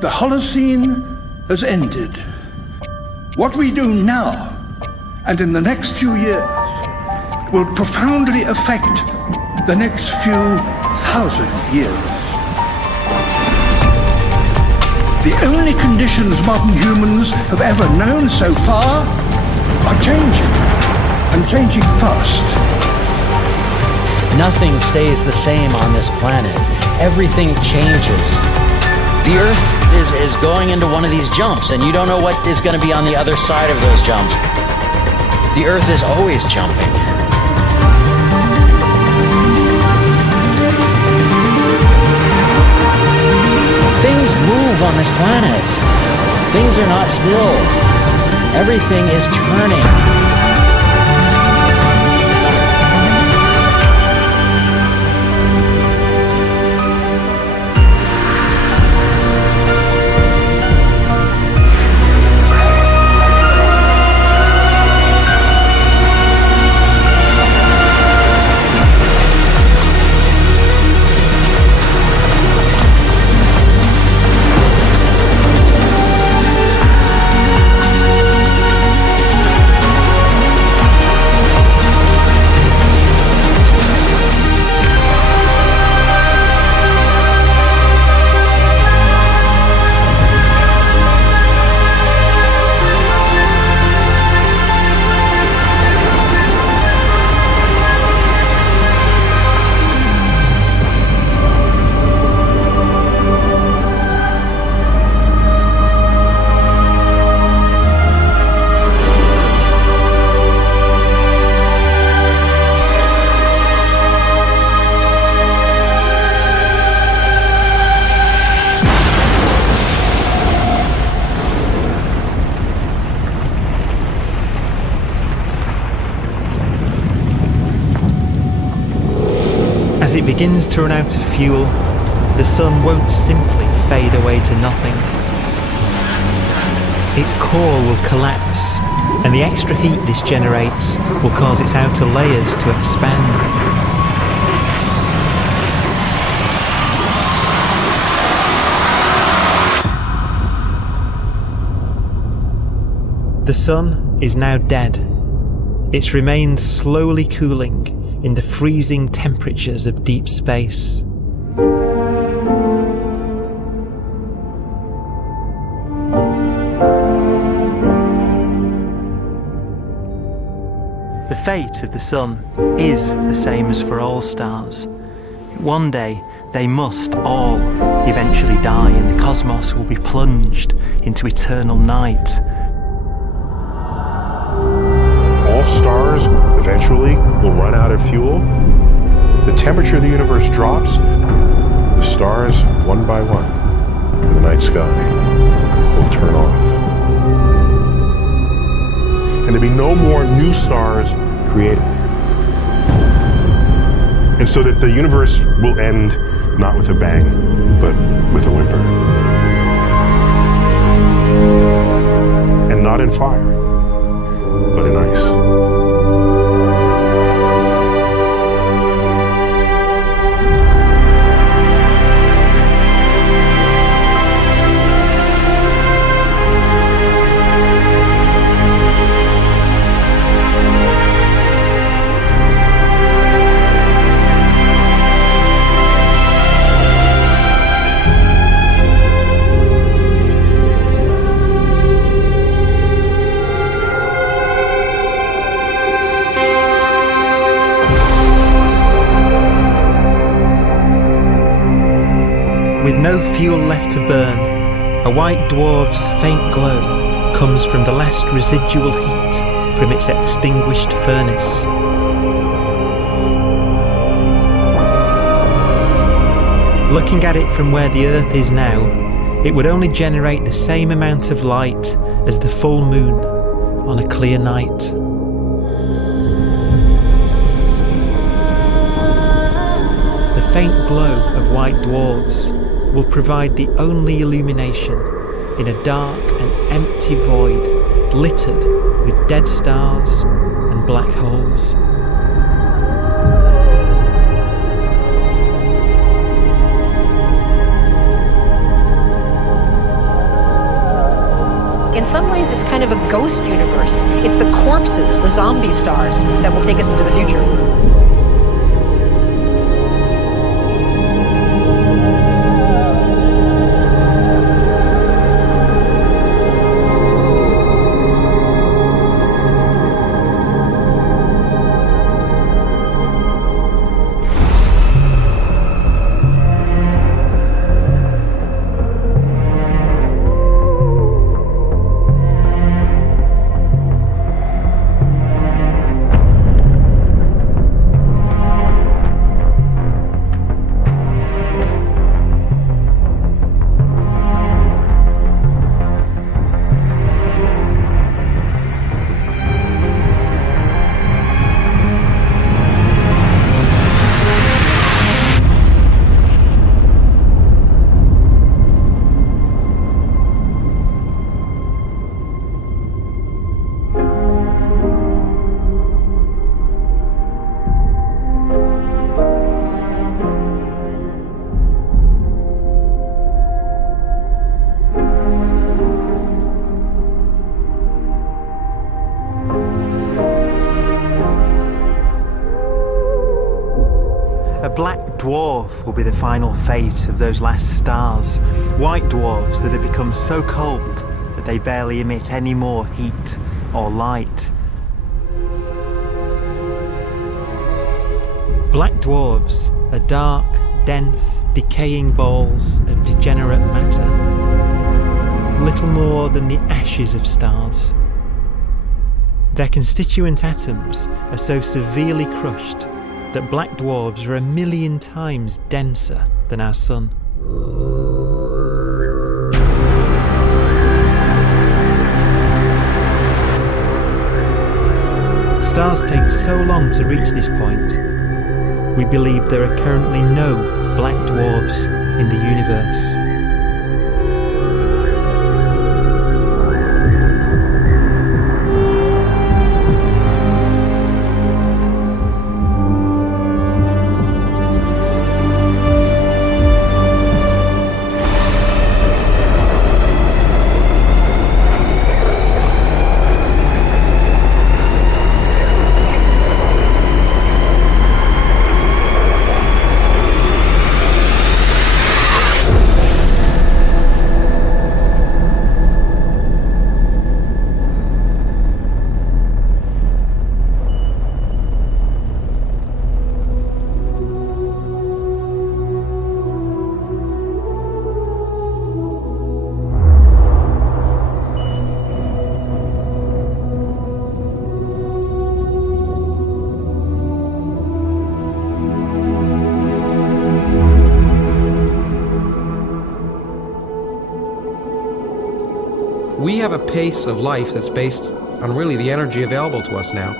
The Holocene has ended. What we do now and in the next few years will profoundly affect the next few thousand years. The only conditions modern humans have ever known so far are changing, and changing fast. Nothing stays the same on this planet. Everything changes. The Earth is going into one of these jumps, and you don't know what is going to be on the other side of those jumps. The Earth is always jumping. Things move on this planet. Things are not still. Everything is turning. As it begins to run out of fuel, the sun won't simply fade away to nothing. Its core will collapse, and the extra heat this generates will cause its outer layers to expand. The sun is now dead. Its remains slowly cooling in the freezing temperatures of deep space. The fate of the sun is the same as for all stars. One day, they must all eventually die, and the cosmos will be plunged into eternal night. All stars eventually will run out of fuel. The temperature of the universe drops. The stars, one by one, in the night sky, will turn off. And there'll be no more new stars created. And so that the universe will end not with a bang, but with a whimper. And not in fire, but in ice. With no fuel left to burn, a white dwarf's faint glow comes from the last residual heat from its extinguished furnace. Looking at it from where the Earth is now, it would only generate the same amount of light as the full moon on a clear night. The faint glow of white dwarfs will provide the only illumination in a dark and empty void littered with dead stars and black holes. ways, it's kind of a ghost universe. It's the corpses, the zombie stars, that will take us into the future. black dwarf will be the final fate of those last stars. White dwarfs that have become so cold that they barely emit any more heat or light. Black dwarfs are dark, dense, decaying balls of degenerate matter, little more than the ashes of stars. Their constituent atoms are so severely crushed that black dwarfs are 1,000,000 times denser than our sun. Stars take so long to reach this point. We believe there are currently no black dwarfs in the universe. We have a pace of life that's based on really the energy available to us now.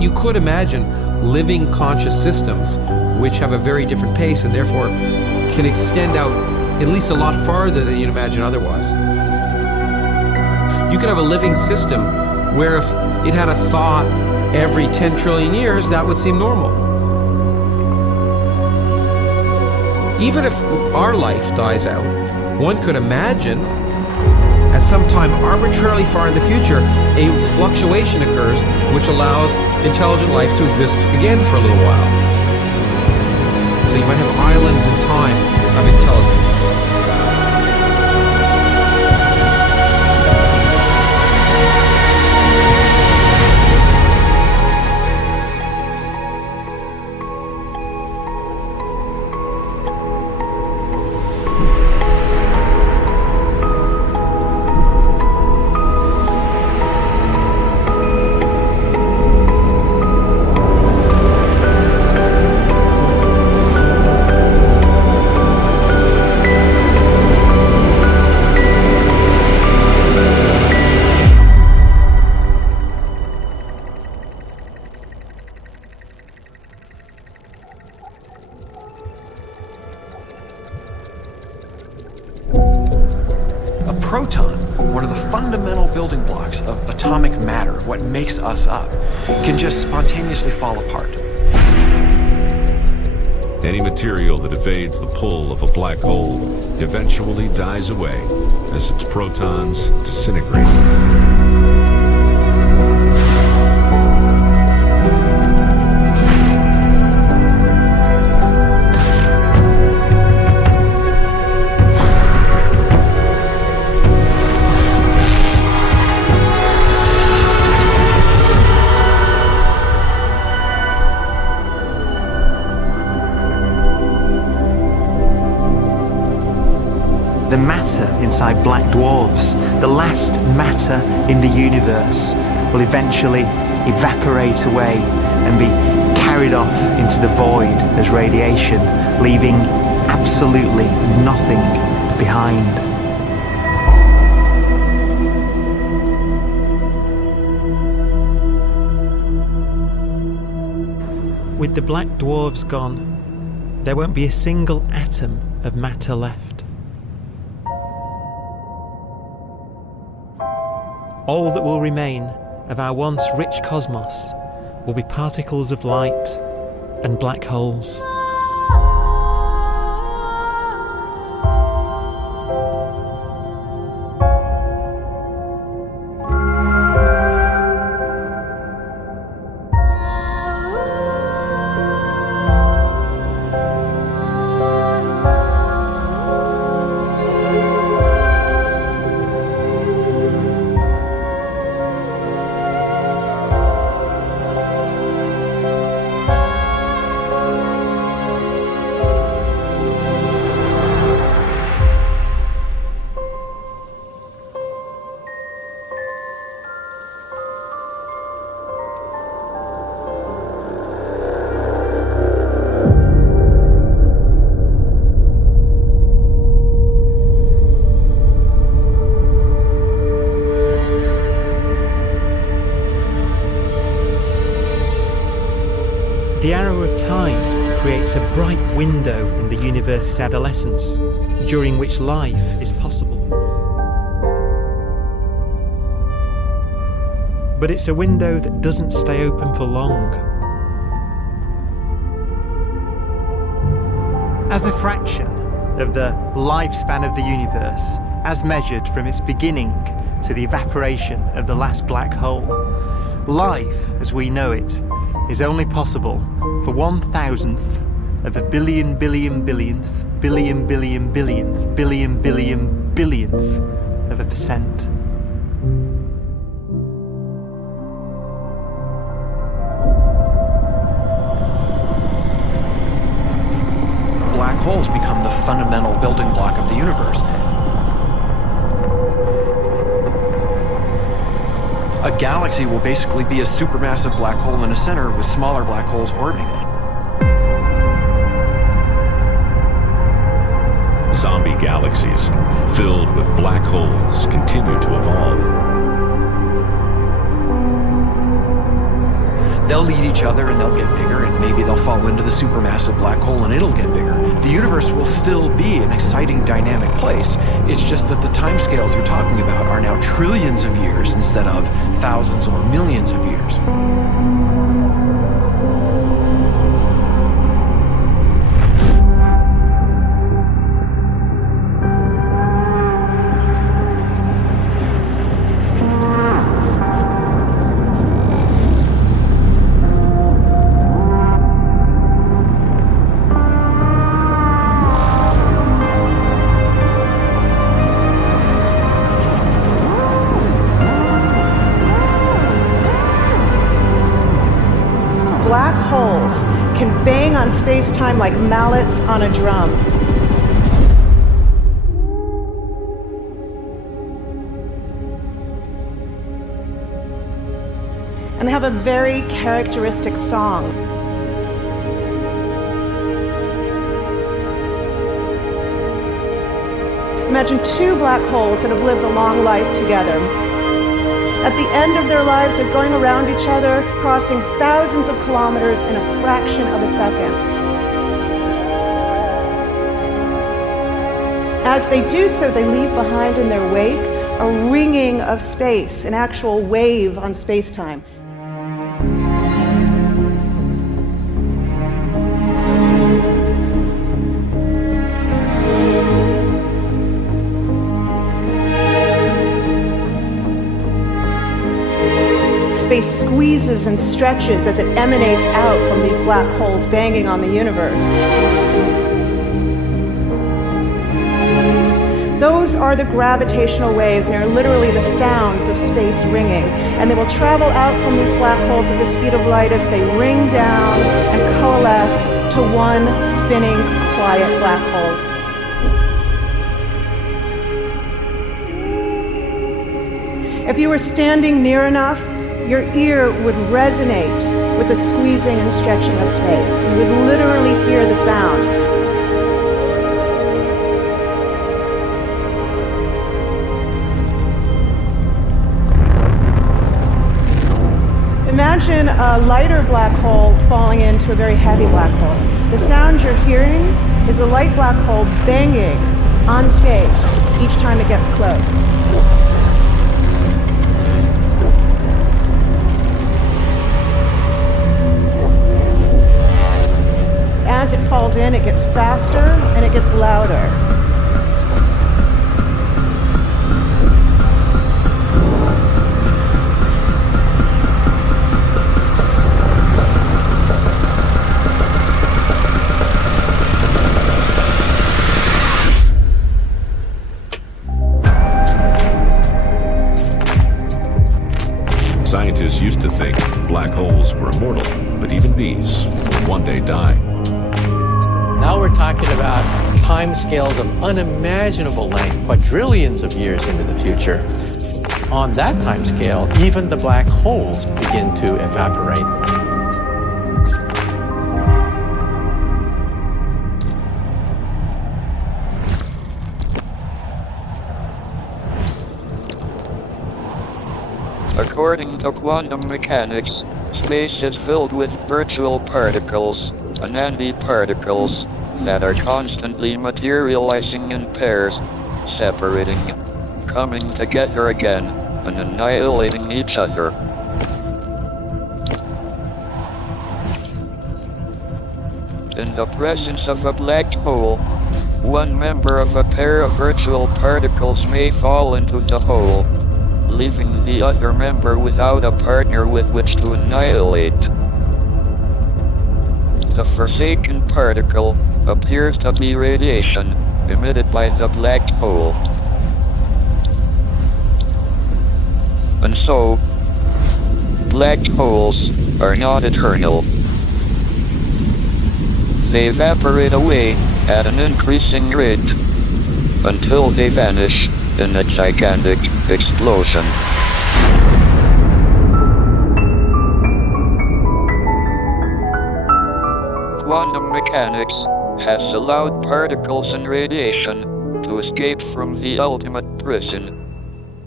You could imagine living conscious systems which have a very different pace and therefore can extend out at least a lot farther than you'd imagine otherwise. You could have a living system where if it had a thought every 10 trillion years, that would seem normal. Even if our life dies out, one could imagine at some time arbitrarily far in the future, a fluctuation occurs which allows intelligent life to exist again for a little while. So you might have islands in time of intelligence. Proton, one of the fundamental building blocks of atomic matter, what makes us up, can just spontaneously fall apart. Any material that evades the pull of a black hole eventually dies away as its protons disintegrate. The matter inside black dwarfs, the last matter in the universe, will eventually evaporate away and be carried off into the void as radiation, leaving absolutely nothing behind. With the black dwarfs gone, there won't be a single atom of matter left. All that will remain of our once rich cosmos will be particles of light and black holes. The arrow of time creates a bright window in the universe's adolescence, during which life is possible. But it's a window that doesn't stay open for long. As a fraction of the lifespan of the universe, as measured from its beginning to the evaporation of the last black hole, life, as we know it, is only possible for 1,000th of a billion billionth billion billion billionth billion billion billionth of a percent. Black holes become the fundamental building block of the universe. A galaxy will basically be a supermassive black hole in a center with smaller black holes orbiting it. Zombie galaxies filled with black holes continue to evolve. They'll eat each other and they'll get bigger, and maybe they'll fall into the supermassive black hole and it'll get bigger. The universe will still be an exciting, dynamic place. It's just that the timescales you're talking about are now trillions of years instead of thousands or millions of years. Black holes can bang on space-time like mallets on a drum. And they have a very characteristic song. Imagine two black holes that have lived a long life together. At the end of their lives, they're going around each other, crossing thousands of kilometers in a fraction of a second. As they do so, they leave behind in their wake a ringing of space, an actual wave on space-time. squeezes and stretches as it emanates out from these black holes banging on the universe. Those are the gravitational waves. They are literally the sounds of space ringing. And they will travel out from these black holes at the speed of light as they ring down and coalesce to one spinning, quiet black hole. If you were standing near enough, your ear would resonate with the squeezing and stretching of space. You would literally hear the sound. Imagine a lighter black hole falling into a very heavy black hole. The sound you're hearing is a light black hole banging on space each time it gets close. As it falls in, it gets faster and it gets louder. Scientists used to think black holes were immortal, but even these will one day die. Now we're talking about timescales of unimaginable length, quadrillions of years into the future. On that timescale, even the black holes begin to evaporate. According to quantum mechanics, space is filled with virtual particles, antiparticles, that are constantly materializing in pairs, separating, coming together again, and annihilating each other. In the presence of a black hole, one member of a pair of virtual particles may fall into the hole, leaving the other member without a partner with which to annihilate. The forsaken particle appears to be radiation emitted by the black hole. And so, black holes are not eternal. They evaporate away at an increasing rate until they vanish in a gigantic explosion. Quantum mechanics has allowed particles and radiation to escape from the ultimate prison,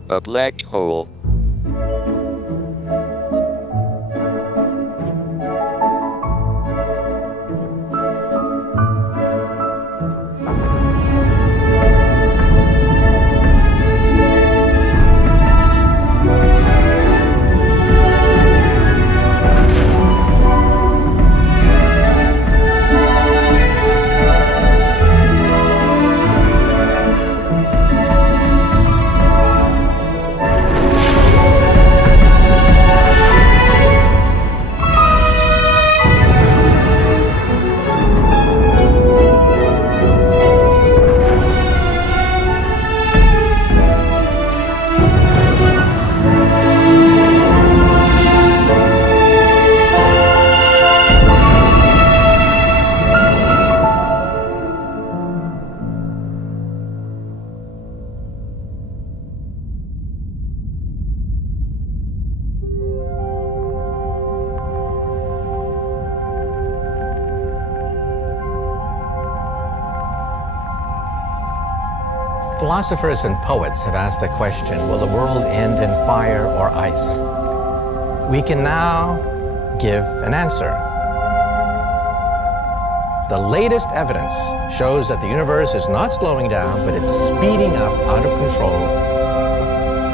a black hole. Philosophers and poets have asked the question, will the world end in fire or ice? We can now give an answer. The latest evidence shows that the universe is not slowing down, but it's speeding up out of control.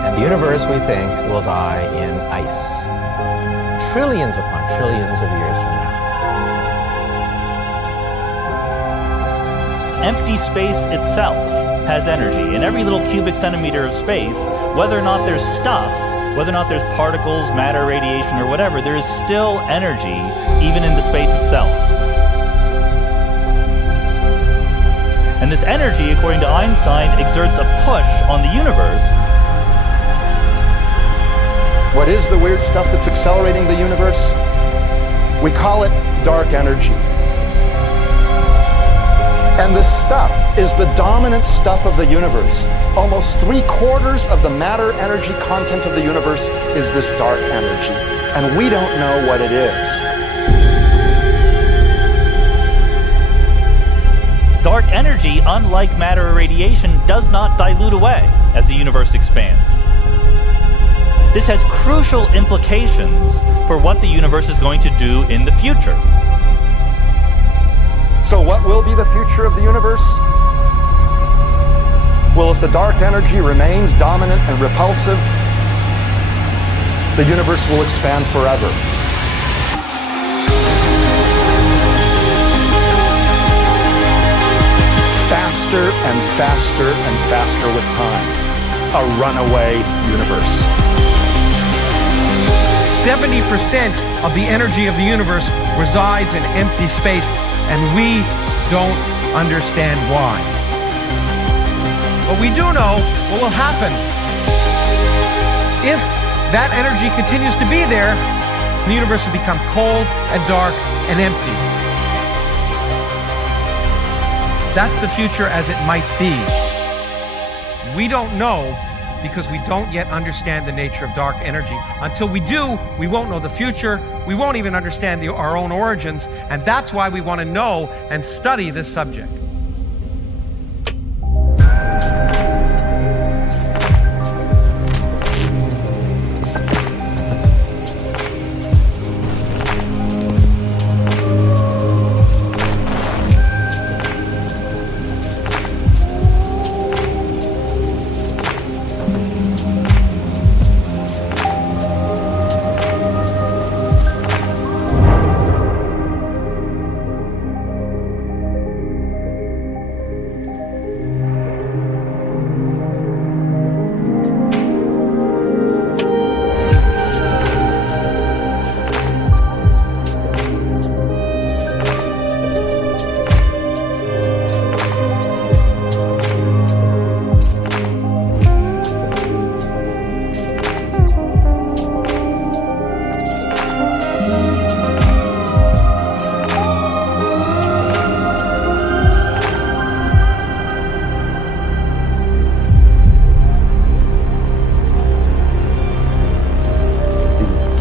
And the universe, we think, will die in ice. Trillions upon trillions of years from now. Empty space itself has energy. In every little cubic centimeter of space, whether or not there's stuff whether or not there's particles, matter, radiation, or whatever, there is still energy even into space itself. And this energy, according to Einstein, exerts a push on the universe. What is the weird stuff that's accelerating the universe? We call it dark energy. And this stuff is the dominant stuff of the universe. Almost 3/4 of the matter-energy content of the universe is this dark energy. And we don't know what it is. Dark energy, unlike matter or radiation, does not dilute away as the universe expands. This has crucial implications for what the universe is going to do in the future. So what will be the future of the universe? Well, if the dark energy remains dominant and repulsive, the universe will expand forever. Faster and faster and faster with time. A runaway universe. 70% of the energy of the universe resides in empty space, and we don't understand why. But we do know what will happen. If that energy continues to be there, the universe will become cold and dark and empty. That's the future as it might be. We don't know because we don't yet understand the nature of dark energy. Until we do, we won't know the future. We won't even understand our own origins. And that's why we want to know and study this subject.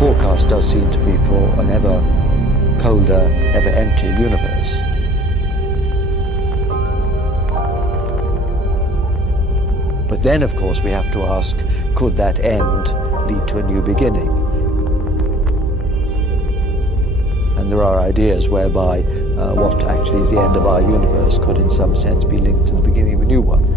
forecast does seem to be for an ever colder, ever emptier universe. But then, of course, we have to ask, could that end lead to a new beginning? And there are ideas whereby what actually is the end of our universe could in some sense be linked to the beginning of a new one.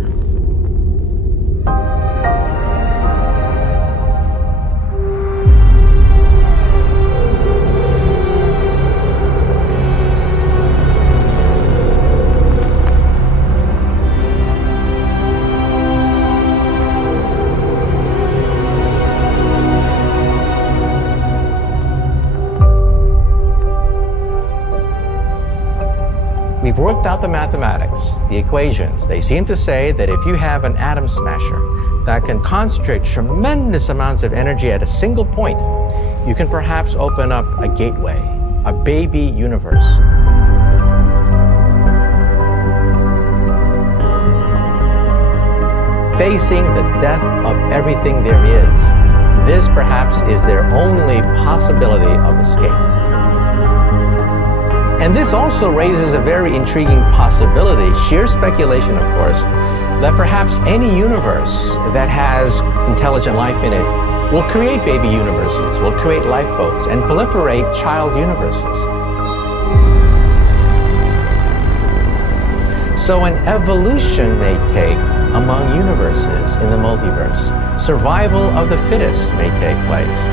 We've worked out the mathematics, the equations. They seem to say that if you have an atom smasher that can concentrate tremendous amounts of energy at a single point, you can perhaps open up a gateway, a baby universe. Facing the death of everything there is, this perhaps is their only possibility of escape. And this also raises a very intriguing possibility, sheer speculation of course, that perhaps any universe that has intelligent life in it will create baby universes, will create lifeboats, and proliferate child universes. So an evolution may take among universes in the multiverse. Survival of the fittest may take place.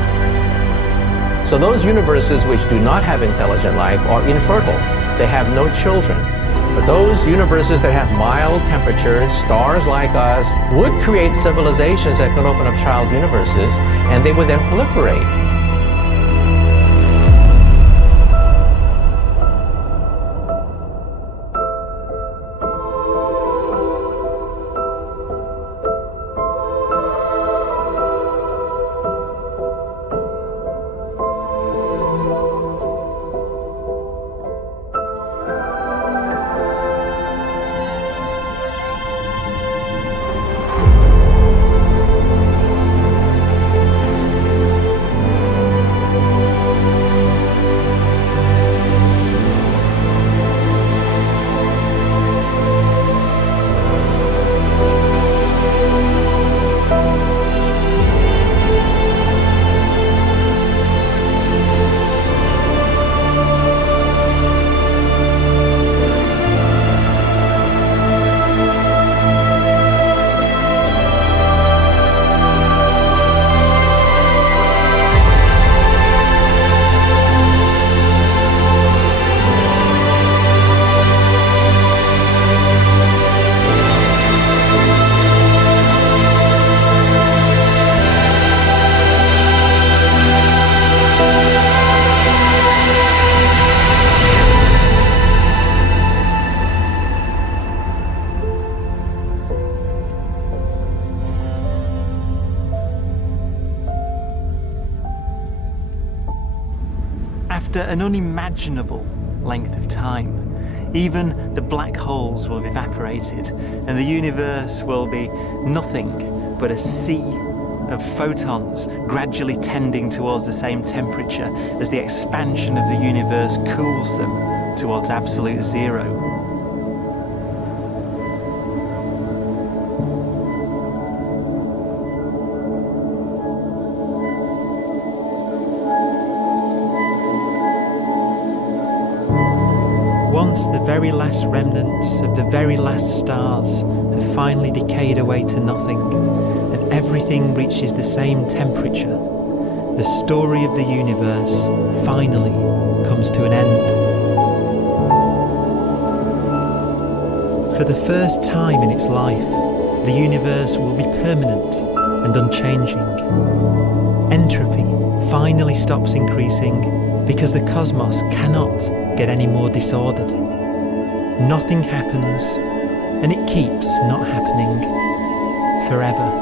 So those universes which do not have intelligent life are infertile. They have no children. But those universes that have mild temperatures, stars like us, would create civilizations that could open up child universes, and they would then proliferate. After an unimaginable length of time, even the black holes will have evaporated, and the universe will be nothing but a sea of photons gradually tending towards the same temperature as the expansion of the universe cools them towards absolute zero. Once the very last remnants of the very last stars have finally decayed away to nothing, and everything reaches the same temperature, the story of the universe finally comes to an end. For the first time in its life, the universe will be permanent and unchanging. Entropy finally stops increasing because the cosmos cannot get any more disordered. Nothing happens, and it keeps not happening forever.